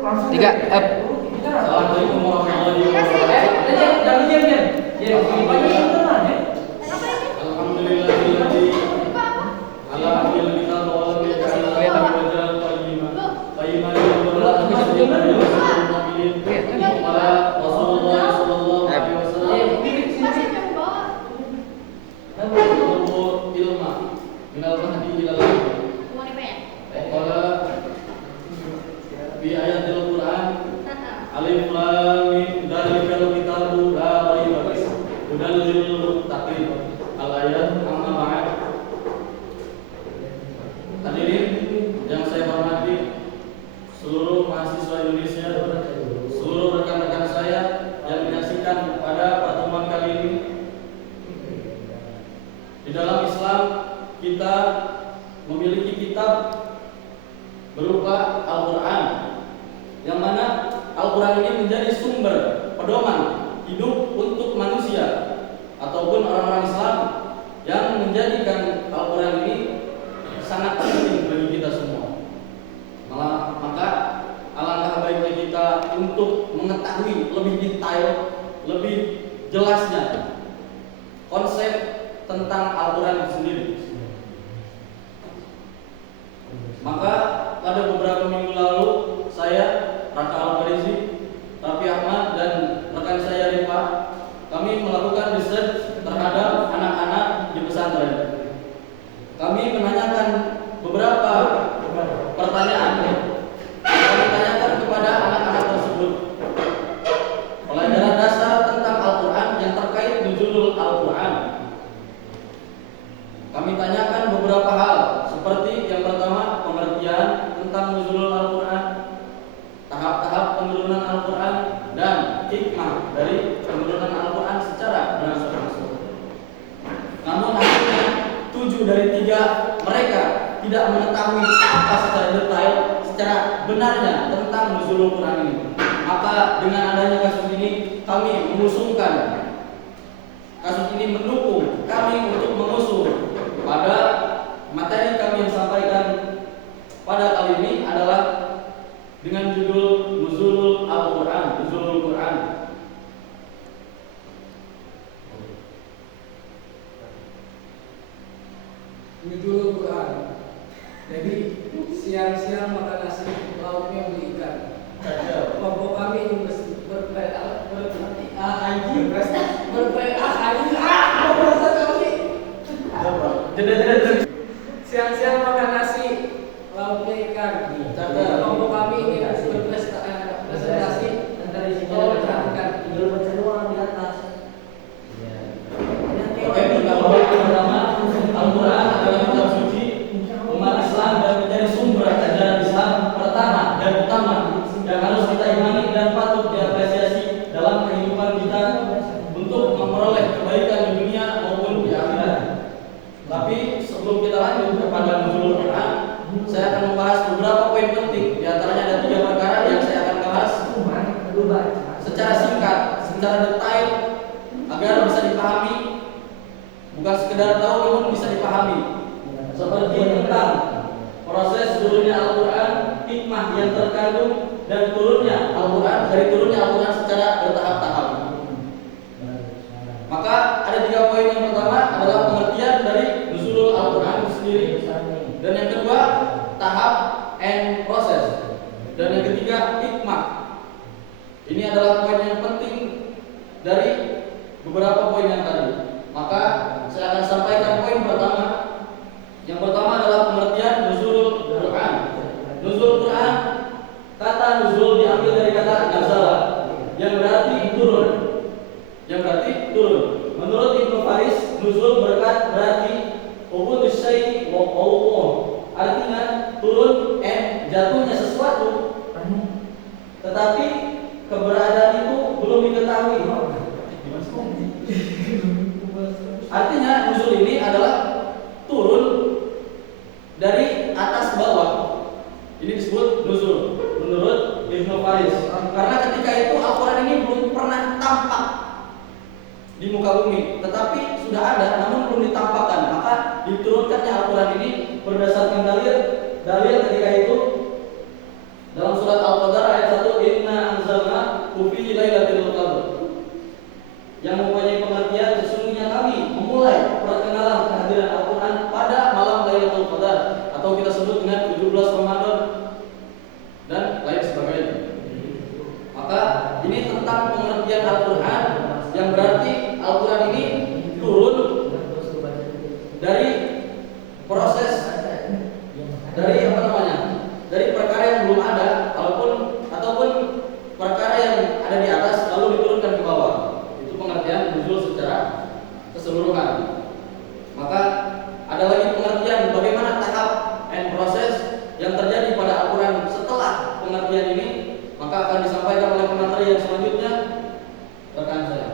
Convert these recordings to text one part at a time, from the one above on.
Tiga, up. Assalamualaikum warahmatullahi wabarakatuh. Alhamdulillahilladzi ala akhil kitab wa lam yaj'al lahu wajhan qayyiman wa ala Rasulullah sallallahu alaihi wasallam ilma minal mahdi ilal lahd. Qala bi ayatil Qur'an alif lam mim dzalikal kitabu la raiba fihi hudal lil muttaqin. Al ayat amma ba'd. Hadirin yang saya hormati, seluruh mahasiswa Indonesia, seluruh rekan-rekan saya yang menyaksikan pada pertemuan kali ini. Di dalam Islam kita memiliki kitab berupa Al-Quran, yang mana Al-Quran ini menjadi sumber pedoman hidup untuk manusia ataupun orang-orang Islam, yang menjadikan Al-Quran ini sangat penting bagi kita semua. Maka alangkah baiknya kita untuk mengetahui lebih detail, lebih jelasnya konsep tentang Al-Quran itu sendiri. Maka pada beberapa minggu lalu saya, Raka Al-Farizi, Raffi Ahmad, dan rekan saya Rifa, kami melakukan riset terhadap anak-anak di pesantren. Kami menanyakan beberapa pertanyaan. Kami tanyakan kepada anak-anak tersebut pelajaran dasar tentang Al-Quran yang terkait nuzulul Al-Quran. Kami tanyakan beberapa hal, seperti yang pertama, pengertian tentang nuzulul Al-Quran, tahap-tahap penurunan Al-Quran, dan hikmah dari penurunan Al-Quran secara berangsur-angsur. Namun akhirnya 7 dari 3 mereka tidak mengetahui apa secara detail, secara benarnya tentang nuzulul Quran ini. Maka dengan adanya kasus ini, kami mengusulkan, kasus ini mendukung kami untuk mengusung pada materi kami yang sampaikan pada kali ini adalah dengan judul Nuzulul Al-Quran, Nuzulul Quran. Nuzulul Quran. Jadi siang-siang makan nasi, lauknya beli ikan. Kelompok kami ini siang-siang makan nasi, lauknya ikan. Kelompok kami ini berprestasi ikan. Oke, pertama, Al-Quran adalah kitab suci umat Islam dan menjadi sumber ajaran Islam pertama dan utama yang harus kita imani dan patut diapresiasi dalam kehidupan kita untuk memperoleh kebaikan di dunia maupun di akhirat. Tapi sebelum kita lanjut kepada nuzulul Quran, saya akan membahas beberapa poin penting. Di antaranya ada 3 perkara yang saya akan bahas secara singkat, secara detail, agar bisa dipahami, bukan sekedar tahu namun bisa dipahami. Seperti tentang proses turunnya Al-Quran, hikmah yang terkandung, dan turunnya Al-Quran, dari turunnya Al-Quran secara bertahap-tahap. Maka ada 3 poin. Yang pertama adalah pengertian dari nuzulul Al-Quran itu sendiri, dan yang kedua tahap and proses, dan yang ketiga hikmah. Ini adalah poin yang penting dari beberapa poin yang tadi. Maka saya akan sampaikan poin pertama. Yang pertama adalah pengertian nuzulul Quran. Nuzul Quran, kata nuzul diambil dari kata nazala, yang berarti turun. Menurut Ibnu Faris, nuzul berarti ubudus syai' wa qawwah. Artinya turun jatuhnya sesuatu, tetapi keberadaan itu belum diketahui. Artinya nuzul ini adalah turun dari atas ke bawah. Ini disebut nuzul menurut Ibnu Faris. Karena ketika itu Al-Quran ini belum pernah tampak di muka bumi, tetapi sudah ada namun belum ditampakkan. Maka diturunkannya Al-Quran ini berdasarkan dalil ketika itu dalam surat Al-Qadar ayat ini tentang pengertian Al-Quran, yang berarti Al-Quran ini turun dari proses, dari dari perkara yang belum ada, ataupun perkara yang ada di atas lalu diturunkan ke bawah. Itu pengertian nuzul secara keseluruhan. Maka ada lagi pengertian bagaimana tahap and proses yang terjadi pada Al-Quran setelah pengertian ini, maka akan disampaikan oleh pemateri yang selanjutnya, rekan saya.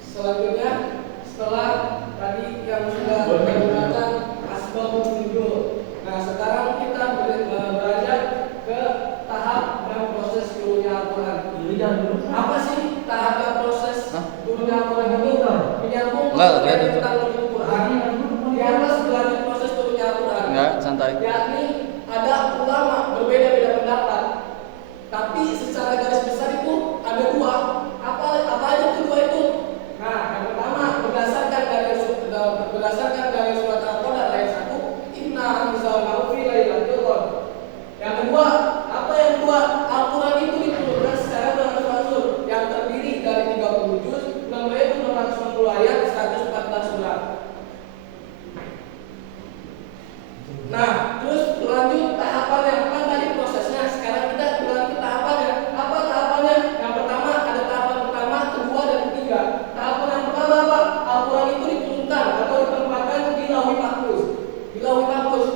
Selanjutnya, setelah tadi yang sudah menggunakan asbabun nuzul, nah sekarang kita beranjak ke tahap dan proses turunnya Al-Quran. Apa sih tahap dan proses turunnya Al-Quran ini? Menyambung tentang nuzul Quran. Di atas berlanjut proses turunnya Al-Quran. Enggak, santai. Yakni ada ulama berbeda-beda pendapat, tapi secara garis besar itu ada dua. Apa aja kedua itu? Nah, yang pertama berdasarkan dari surat Al-Qadar ayat 1, inna anzalnahu fi lailatul qadar. Yang kedua, apa yang kedua? Al-Quran itu diturunkan secara berangsur-angsur yang terdiri dari 30 juz, 6.660 ayat, 114 surat. Nah, terus berlanjut tahapannya, kan tadi prosesnya, sekarang kita berlanjut tahapannya. Apa tahapannya? Yang pertama ada tahapan pertama, kedua dan ketiga. Tahapan yang pertama apa? Al-Quran itu diturunkan atau ditempatkan di Lauhul Mahfuz. Di Lauhul Mahfuz,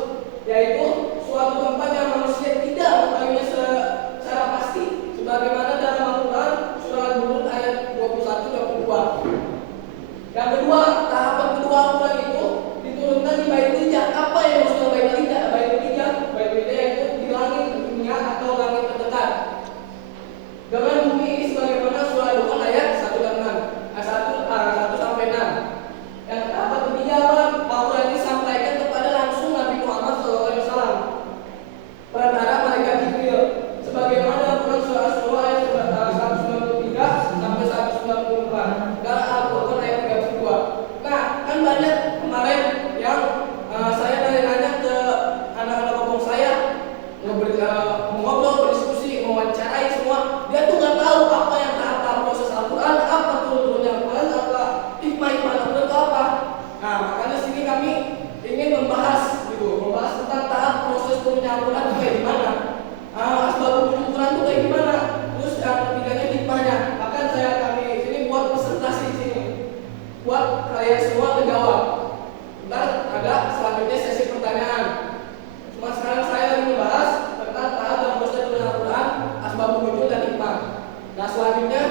yaitu suatu tempat yang manusia tidak mengetahuinya secara pasti, sebagaimana dalam Al-Quran surah Al-Mulk ayat 21-22. Yang kedua, tahapan kedua Al-Quran itu diturunkan di Baitul Izah. Apa yang maksudnya Baitul Izah? Baitul Izah yaitu di langit dunia atau langit terdekat. Dengan bumi ini sebagaimana surah Al-Dukhan ayat 1 dan 6. 1 sampai 6. Yang tahapan ketiga apa? Al-Quran disampaikan kepada langsung Nabi Muhammad SAW perantara malaikat Jibril. Sebagaimana Al-Quran surah Asy-Syura ayat 193 sampai 194. Dan Al-Quran ayat 32. Nah, kan banyak kemarin yang saya nanya ke anak-anak kelompok saya, ngobrol, berdiskusi, mewawancarai semua. Dia tuh nggak tahu apa yang tahap proses Al-Quran, apa turun-turunnya Al-Quran, apa hikmah Al-Quran itu apa. Nah, makanya sini kami ingin membahas tentang tahap proses turunnya Al-Quran itu kayak gimana, asbabun nuzul Quran itu kayak gimana, terus yang ketiganya hikmahnya. Bahkan kami sini buat presentasi di sini, buat kalian semua menjawab. Ntar ada selanjutnya sesi pertanyaan. Cuma sekarang saya lagi membahas tentang tahap dan proses turunnya Al-Quran, asbabun nuzul dan hikmah. Nah, selanjutnya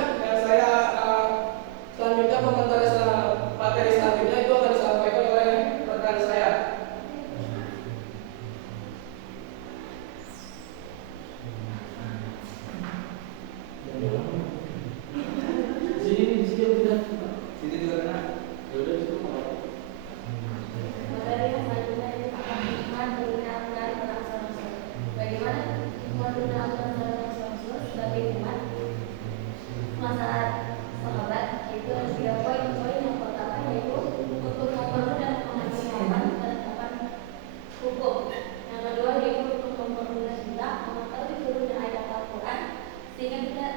materi selanjutnya itu akan disampaikan oleh rekan saya. Sini juga kena. Ya udah itu apa? Materi yang selanjutnya ini tentang hikmah turunnya Al-Quran berangsur-angsur. Bagaimana hikmah turunnya Al-Quran berangsur-angsur sebagai umat masalah sahabat, yaitu ada 3 poin. Poin yang pertama yaitu untuk mempermudah pemahaman penetapan hukum. Yang kedua yaitu untuk mempermudah kita mengetahui turunnya ayat Al-Quran sehingga kita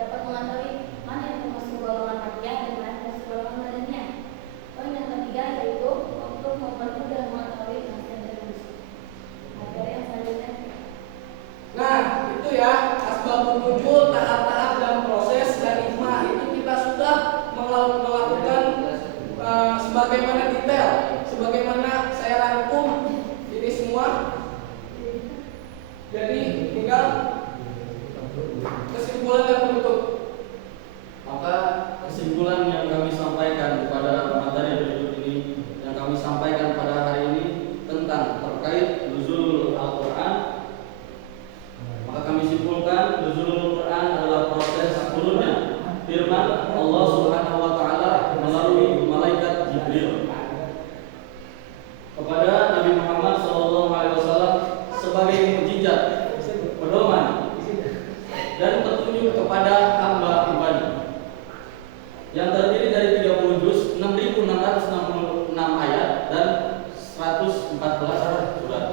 dapat mengetahui mana yang termasuk golongan makkiyah dan mana yang termasuk golongan madaniyah. Poin yang ketiga yaitu untuk mempermudah mengetahui nasihat dan musuh. Materi yang selanjutnya. Nah, itu ya asbabun nuzul, tahap-tahap dan proses dan hikmah itu kita sudah melakukan sebagaimana detail, sebagaimana saya rangkum ini semua. Jadi tinggal kesimpulan dan penutup. Maka kesimpulan yang kami sampaikan kepada materi berikut ini, yang kami sampaikan pada hari ini tentang terkait nuzul Al-Quran, maka kami simpulkan nuzul Al-Quran adalah proses turunnya firman Allah Subhanahu wa taala melalui malaikat Jibril kepada Nabi Muhammad SAW sebagai mukjizat, pedoman dan petunjuk kepada hamba-hambanya, yang terdiri dari 30 juz, 6.666 ayat dan 114 surat.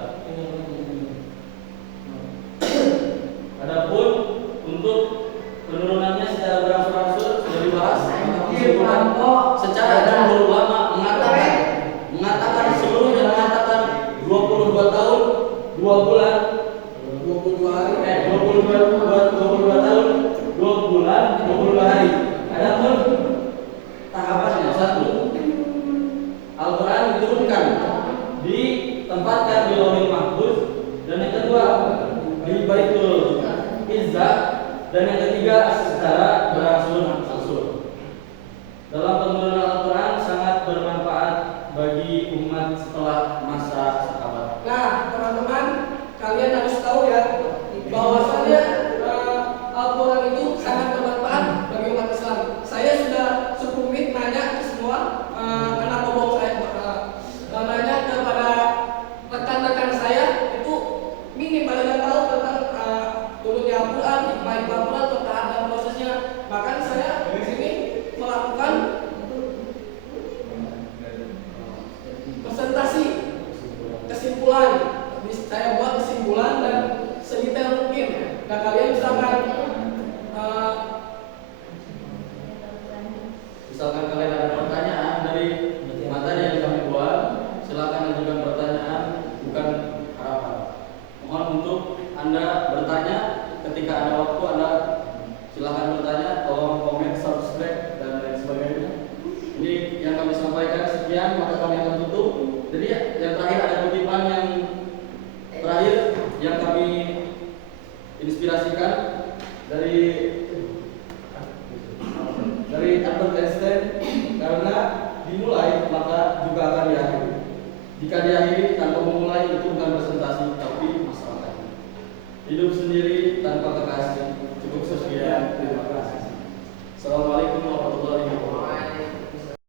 ditempatkan di Lauhul Mahfuz, dan yang kedua di Baitul Izzah, dan yang ketiga secara berangsur-angsur. Dalam penurunan Al-Quran sangat bermanfaat bagi umat setelah masa sahabat. Nah, teman-teman, kalian harus tahu ya bahwasannya Al-Quran itu sangat bermanfaat bagi umat Islam. Saya sudah 10 menit nanya ke semua anak bobong saya, nanya kepada rekan-rekan saya itu minim pada yang tahu tentang turunnya Al-Quran, hikmah Al-Quran, pertahanan dan prosesnya. Bahkan saya di sini melakukan presentasi kesimpulan. Saya buat kesimpulan dan sedetail mungkin. Nah, kalian misalkan kalian ada pertanyaan dari materi yang kami buat, silakan ajukan pertanyaan, bukan harapan. Mohon untuk Anda bertanya ketika ada waktu. Anda silakan bertanya, tolong komen, subscribe dan lain sebagainya. Ini yang kami sampaikan. Sekian, maka kami akan tutup. Jadi yang terakhir ada kutipan yang terakhir yang kami inspirasikan dari